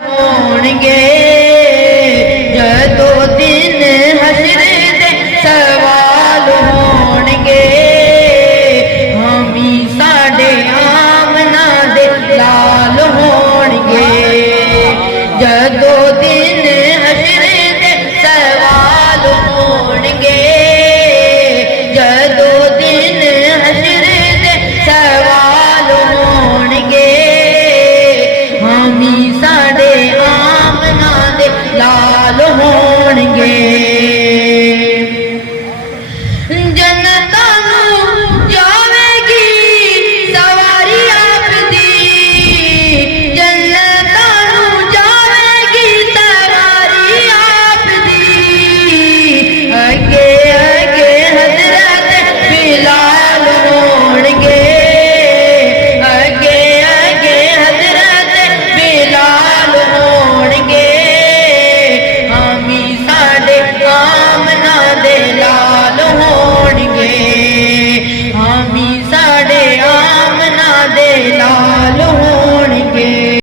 ਹੋਣਗੇ ਜਦੋਂ ਦਿਨ ਹਸ਼ਰ ਦੇ ਸਵਾਲ ਹੋਣਗੇ ਹਾਮੀ ਸਾਡੇ ਆਮਨਾ ਦੇ ਲਾਲ ਹੋਣਗੇ ਜਦੋਂ ਦਿਨ ਹਸ਼ਰ ਦੇ ਸਵਾਲ ਹੋਣਗੇ ਜਦੋਂ ਦਿਨ ਹਸ਼ਰ ਦੇ ਸਵਾਲ ਹੋਣਗੇ ਹਾਮੀ ਸਾਡੇ ਆਮਨਾ ਦੇ ਲਾਲ ਹੋਣਗੇ।